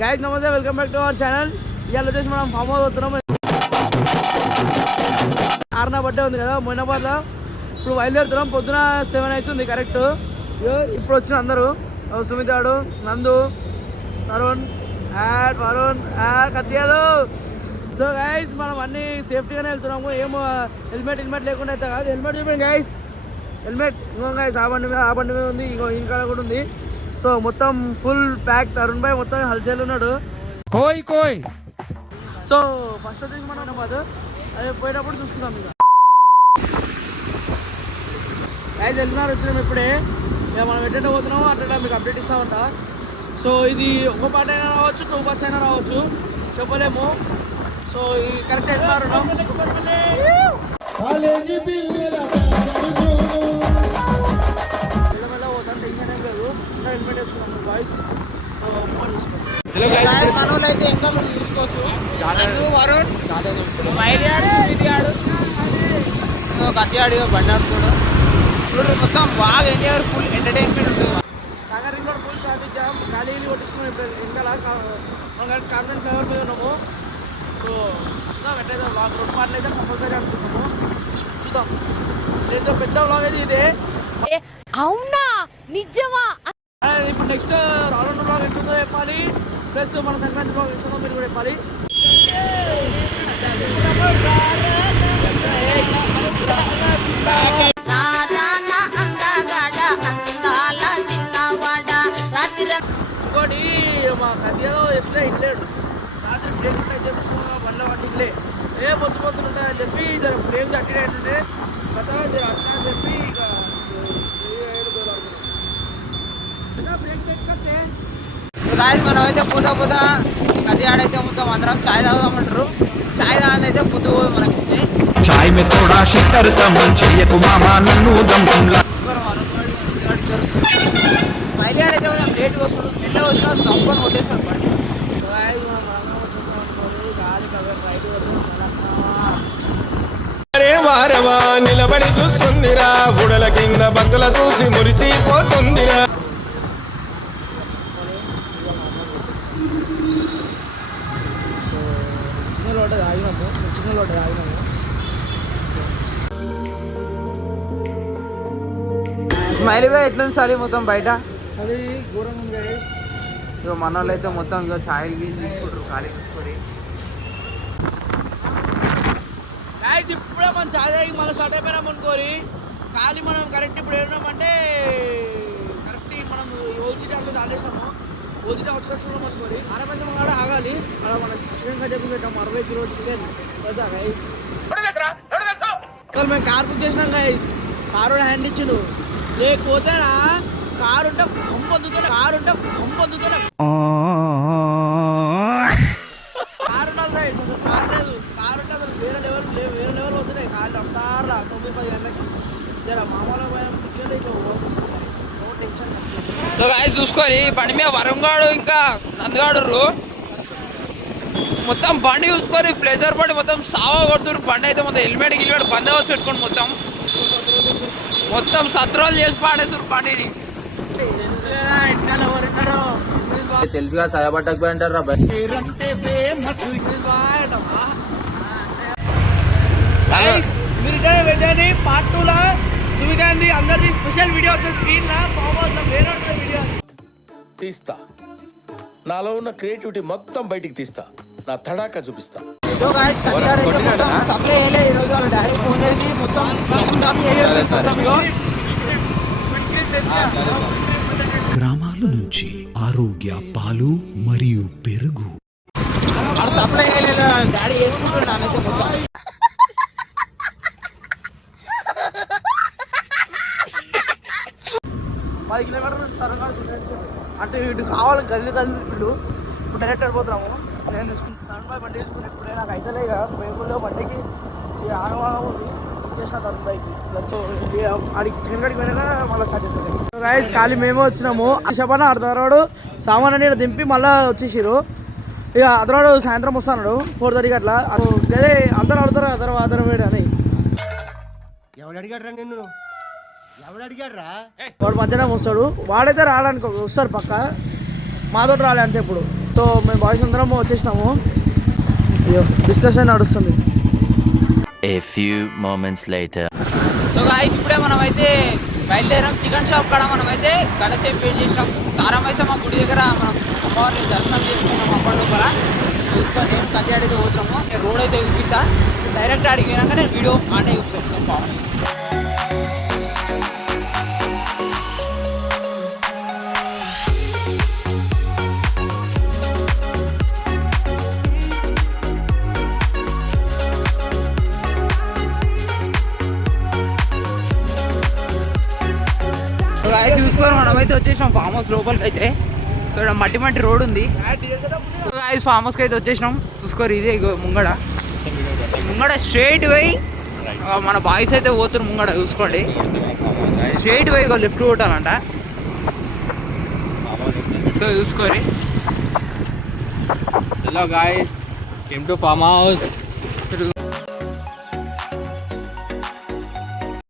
Guys నమస్తే, welcome back to our channel. ఇవాళ వచ్చేసి మనం ఫామ్ హౌస్ వస్తున్నాం. ఆర్నా బర్త్డే ఉంది కదా మొయినాబాద్లో. ఇప్పుడు బయలుదేరుతున్నాం. పొద్దున 7 అవుతుంది కరెక్ట్. ఇప్పుడు వచ్చిన అందరూ సుమితాడు, నందు, తరుణ్, వరుణ్, కత్యాలు. సో గైస్ మనం అన్ని సేఫ్టీగానే వెళ్తున్నాము. ఏమో హెల్మెట్ లేకుండా అయితే కాదు. హెల్మెట్ చూపించండి గైస్. హెల్మెట్ ఇంకో గైస్ ఆ బండి మీద ఉంది, ఇంకో ఇంకాడ కూడా ఉంది. సో మొత్తం ఫుల్ ప్యాక్. తరుణ్ భాయ్ మొత్తం హల్చల్ ఉన్నాడు. కోయ్ సో ఫస్ట్ వచ్చేసి మనం అన్నమాట అది పోయేటప్పుడు చూసుకుందాం. ఇక గైస్ వెళ్ళినారు, వచ్చినాం ఇప్పుడే. ఇక మనం ఎట్లా పోతున్నామో అట్లా మీకు అప్డేట్ ఇస్తామంట. సో ఇది ఒక పార్ట్ అయినా రావచ్చు, 2 పార్ట్స్ అయినా రావచ్చు, చెప్పలేము. సో ఈ కరెక్ట్ వెళ్తున్నారు. టెన్షన్ ఏం లేదు, హెల్మెట్ వేసుకున్నాం బాయ్స్. సో మనోళ్ళు అయితే ఇంకా చూసుకోవచ్చు. వరుణ్ కత్యాడు బండి ఆడుతాడు. మొత్తం బాగా ఎంజాయ్, ఫుల్ ఎంటర్టైన్మెంట్ ఉంటుంది. Sagar ring road full traffic jam. ఖాళీ కొట్టించుకున్నాం. ఇప్పుడు ఇంకా మనం కాన్ఫిడెంట్ ఫ్లేవర్ మీద ఉన్నాము. సో చూద్దాం ఎట్లయితే బ్లాగ్ 2 పార్ట్లు అయితే కంపల్సరీ అనుకుంటున్నాము. చూద్దాం. లేదా పెద్ద బ్లాగ్ అయితే ఇదే. అవునా, నిజమా? ఇప్పుడు నెక్స్ట్ రానున్న బ్లాగ్ ఎట్లుందో చెప్పాలి, ప్లస్ మన సంక్రాంతి బ్లాగ్ ఎట్లుందో మీరు కూడా చెప్పాలి. ఇంకోటి మా కద్యాలో చెప్తే ఇల్లేడు. రాత్రి బ్రేక్ ఉంటాయి చెప్పుకున్నా బండ్ల వాటి ఇల్లే పొద్దుంటాయని చెప్పి జర ఫ్రేమ్ కట్టినట్టుండే కదా జర అట్లా అని చెప్పి ఇక మనం అయితే పూత కది ఆడైతే మొత్తం అందరం చాయ్ తాగుదామంటారు. చాయ్ తాగైతే పొద్దు మనకి చాయ్ మే తోడా షిక్కర్ దమ్ చెయ్యకు మామా నన్ను దమ్ స్మైలీ ఆడైతే కొంచెం లేట్గా వస్తాడు. మెల్ల వచ్చినా జంపని కొట్టేస్తాడు బండి. వారవా నిలబడి చూస్తుందిరా, బుడల కింద భక్తుల చూసి మురిసిపోతుందిరా. స్మైలీ బాయ్ ఎట్లుంది సార్ మొత్తం బయట? అది ఘోరంగా ఉంది. ఇక మన వాళ్ళు అయితే మొత్తం ఇక ఛాయలు గీలు తీసుకుంటారు ఖాళీ తీసుకొని. గాయస్ ఇప్పుడే మనం ఛాయ్ తాగి మళ్ళీ స్టార్ట్ అయిపోయినాం అనుకోరి. ఖాళీ మనం కరెక్ట్ ఇప్పుడు ఏమన్నామంటే కరెక్ట్ మనం ఓల్సిటీ అట్లా దాటేసాము. ఓల్సిటీ అవుట్స్కట్స్ అనుకోరి. 60 పైసలు మనం ఆగాలి. అలా మన చికెన్ కట్టేపు పెట్టాము 60 కిలో చికెన్. గైస్ అసలు మేము కార్ బుక్ చేసినాం గైస్. కారు హ్యాండ్ ఇచ్చిండు. లేకపోతేనా కారు ఉంటే కంపొద్దుతాడు. కారు ఉండాలి గైస్. అసలు కారు లేదు. కారు ఉంటే అసలు వేరే లెవెల్ పోతున్నాయి. కాళ్ళు అంటారా 9-10 గంటలకి జర మామూలుగా పోయాం. No tension. సో గైస్ చూసుకోరి బండి మీద వరంగాడు ఇంకా నందగాడు మొత్తం బండి చూసుకొని ప్లెజర్ బండి మొత్తం సావా కొడుతున్నారు. బండి అయితే మొత్తం హెల్మెట్ బందోబస్తు పెట్టుకోండి. మొత్తం సత్రాలు చేసి పాడేస్తారు బండిని. తెలుసుగా చదవబట్టకు అంటారు. మీరు పెట్టండి పార్ట్ 2 సుమిగాంధీ అందరిది స్పెషల్ వీడియో వస్తుంది. స్క్రీన్ లా వేరే వీడియో తీస్తా. నాలో ఉన్న క్రియేటివిటీ మొత్తం బయటికి తీస్తా. నా తడాకా చూపిస్తా. సో గాయ్స్ కళ్యాణ్ మొత్తం సప్లై చేయలే. ఈరోజు వాళ్ళ డాడీ ఫోన్ చేసి మొత్తం గ్రామాల నుంచి ఆరోగ్య పాలు మరియు పెరుగు సప్లై చేయలేదు. డాడీ వేసుకుంటున్నాను మొత్తం. పది కిలోమీటర్లు అంటే ఇటు కావాలి గల్లి తిప్పిండు. ఇప్పుడు డైరెక్ట్ వెళ్ళిపోతున్నాము. నేను తీసుకుంటాను బండి తీసుకుని. ఇప్పుడే నాకు అయితే ఇక బైకుల్లో బండికి ఆనవాహం ఉంది. ఇచ్చేసిన తన బైక్ అడిగి చికెన్ గడికి పోయినాక మళ్ళీ స్టార్ట్ చేస్తాను. గైస్ ఖాళీ మేమే వచ్చినాము. చెప్పనా అర్ధరాడు సామాన్ అని దింపి మళ్ళీ వచ్చేసారు. ఇక అదరాడు సాయంత్రం వస్తున్నాడు 4:30 అట్లా. అదే అందరు ఆడుతారు అదరం వేడు అని. ఎవడు అడిగాడు రా నిన్ను? వాడు మధ్యాహ్నం వస్తాడు. వాడైతే రావడానికి వస్తారు పక్క. మాతో రాలే అంతే. ఇప్పుడు సో మేము బాయ్స్ అందరం వచ్చేసినాము. అయ్యో డిస్కషన్ నడుస్తుంది. A few moments later. So guys ఇప్పుడే మనమైతే బయలుదేరాం. చికెన్ షాప్ కాడ మనమైతే గడసేపు వెయిట్ చేసినాం. సారామైసమ్మ గుడి దగ్గర మనం అమ్మవారిని దర్శనం చేసుకున్నాం. అప్పటి లోపల చూసుకొని నేను కత్యాడ అయితే పోతున్నాము. నేను రోడ్ అయితే చూపిస్తా. డైరెక్ట్ ఆడికి పోయినాక నేను వీడియో ఆడే చూపిస్తాను. బాగుంది. చూసుకొని మనమైతే వచ్చేసినాం ఫామ్ హౌస్ లోపలికి అయితే. సో ఇక్కడ మట్టి మట్టి రోడ్ ఉంది. సో గాయ్స్ ఫామ్ హౌస్కి అయితే వచ్చేసినాం. చూసుకోరు ఇదే ముంగడ స్ట్రైట్ పోయి మన బాయ్స్ అయితే పోతున్నారు. ముంగడ చూసుకోండి స్ట్రైట్ పోయి లెఫ్ట్ కొట్టాలంట. సో చూసుకోరి. Hello guys, came to farm house.